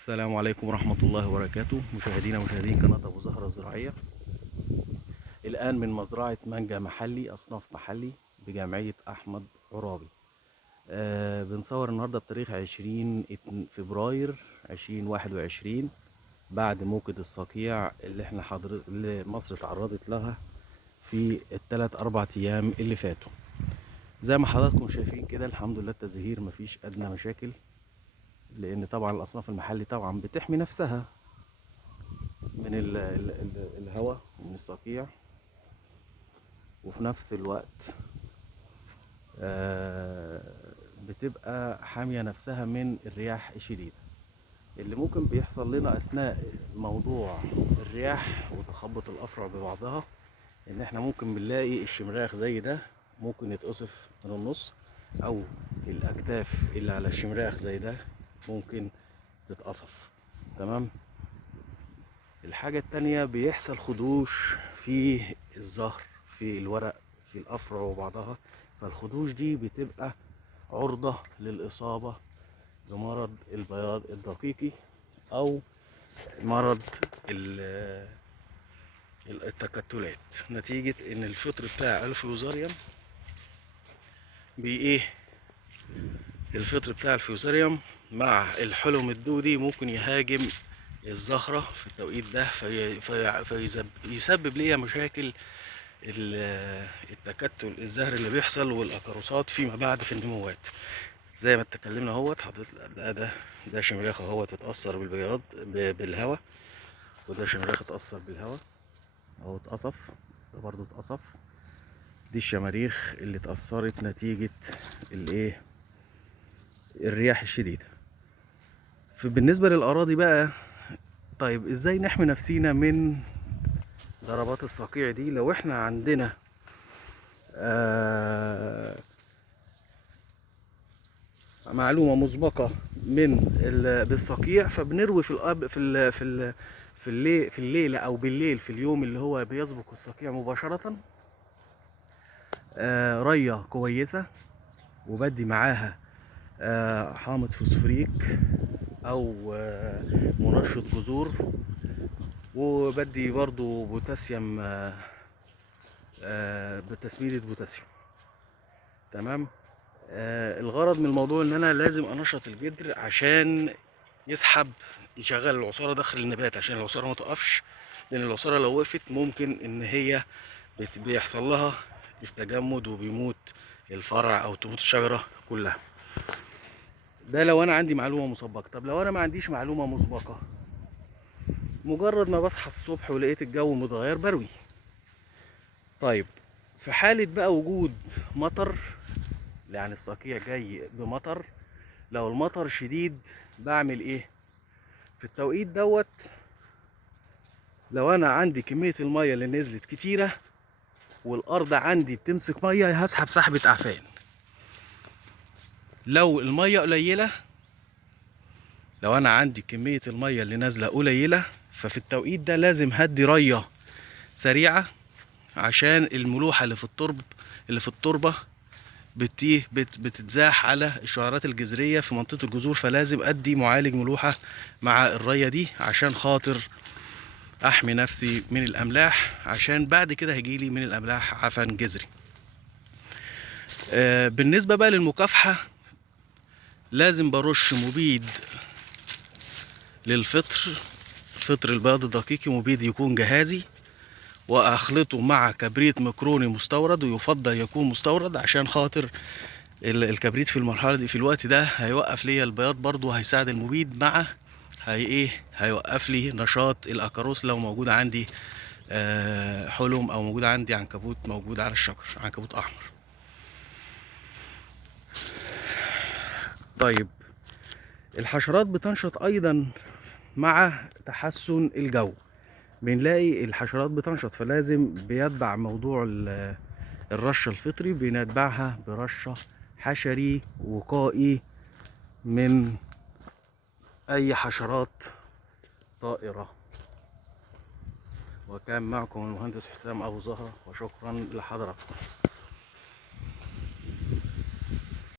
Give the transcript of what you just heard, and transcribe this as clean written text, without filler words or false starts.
السلام عليكم ورحمة الله وبركاته، مشاهدين قناة أبو زهرة الزراعية. الآن من مزرعة مانجا محلي، أصناف محلي بجمعية أحمد عرابي. بنصور النهاردة بتاريخ 20 فبراير 2021 بعد موجة الصقيع اللي مصر تعرضت لها في ال3-4 أيام اللي فاتوا. زي ما حضراتكم شايفين كده، الحمد لله التزهير مفيش أدنى مشاكل، لأن طبعا الأصناف المحلي طبعا بتحمي نفسها من الهواء ومن الصقيع، وفي نفس الوقت بتبقى حامية نفسها من الرياح الشديدة اللي ممكن بيحصل لنا أثناء موضوع الرياح وتخبط الأفرع ببعضها. إن احنا ممكن بنلاقي الشمراخ زي ده ممكن يتقصف من النص، أو الأكتاف اللي على الشمراخ زي ده ممكن تتقصف. تمام. الحاجة التانية، بيحصل خدوش في الزهر، في الورق، في الأفرع وبعضها، فالخدوش دي بتبقى عرضة للإصابة بمرض البياض الدقيقي أو مرض التكتلات، نتيجة إن الفطر بتاع الفيوزاريوم الفطر بتاع الفيوزاريوم مع الحلم الدودي ممكن يهاجم الزهرة في التوقيت ده، فيسبب ليا مشاكل التكتل الزهري اللي بيحصل والاكاروسات فيما بعد في النموات. زي ما اتكلمنا اهوت حضرتك، ده شمراخ اهوت اتأثر بالبياض بالهواء، وده شمراخ اتأثر بالهواء اهو اتقصف، ده برضو اتقصف. دي الشماريخ اللي اتأثرت نتيجة الرياح الشديدة. فبالنسبة للأراضي بقى، طيب ازاي نحمي نفسينا من ضربات الصقيع دي؟ لو احنا عندنا معلومة مسبقة بالصقيع، فبنروي في الليلة او بالليل في اليوم اللي هو بيسبق الصقيع مباشرة رية كويسة، وبدي معاها حامض فوسفوريك او منشط جذور، وبدي برضو بوتاسيوم بتسميدة بوتاسيوم. تمام. الغرض من الموضوع ان انا لازم انشط الجدر عشان يشغل العصارة داخل النبات، عشان العصارة ما تقفش، لان العصارة لو وقفت ممكن ان هي بيحصل لها التجمد وبيموت الفرع او تموت الشجرة كلها. ده لو انا عندي معلومة مسبقة. طب لو انا ما عنديش معلومة مسبقة، مجرد ما بصحى الصبح ولقيت الجو متغير بروي. طيب في حالة بقى وجود مطر، يعني الصقيع جاي بمطر، لو المطر شديد بعمل ايه في التوقيت دوت؟ لو انا عندي كمية المية اللي نزلت كتيرة والارض عندي بتمسك مية، هسحب سحبة اعفان. لو المية قليلة، لو انا عندي كمية المية اللي نازلة قليلة، ففي التوقيت ده لازم هدي رية سريعة، عشان الملوحة اللي في التربة بتتزاح على الشعيرات الجذرية في منطقة الجذور، فلازم ادي معالج ملوحة مع الرية دي عشان خاطر احمي نفسي من الاملاح، عشان بعد كده هيجيلي من الاملاح عفن جذري. بالنسبة بقى للمكافحة، لازم برش مبيد فطر البياض الدقيقي، مبيد يكون جهازي، واخلطه مع كبريت مكروني مستورد، ويفضل يكون مستورد عشان خاطر الكبريت في المرحله دي في الوقت ده هيوقف لي البياض، برضو هيساعد المبيد مع هيوقف لي نشاط الاكاروس لو موجود عندي حلم، او موجود عندي عنكبوت موجود على الشجر، عنكبوت احمر. طيب الحشرات بتنشط ايضا مع تحسن الجو، بنلاقي الحشرات بتنشط، فلازم بيتبع موضوع الرش الفطري، بنتبعها برشة حشري وقائي من اي حشرات طائرة. وكان معكم المهندس حسام ابو زهرة، وشكرا لحضراتكم.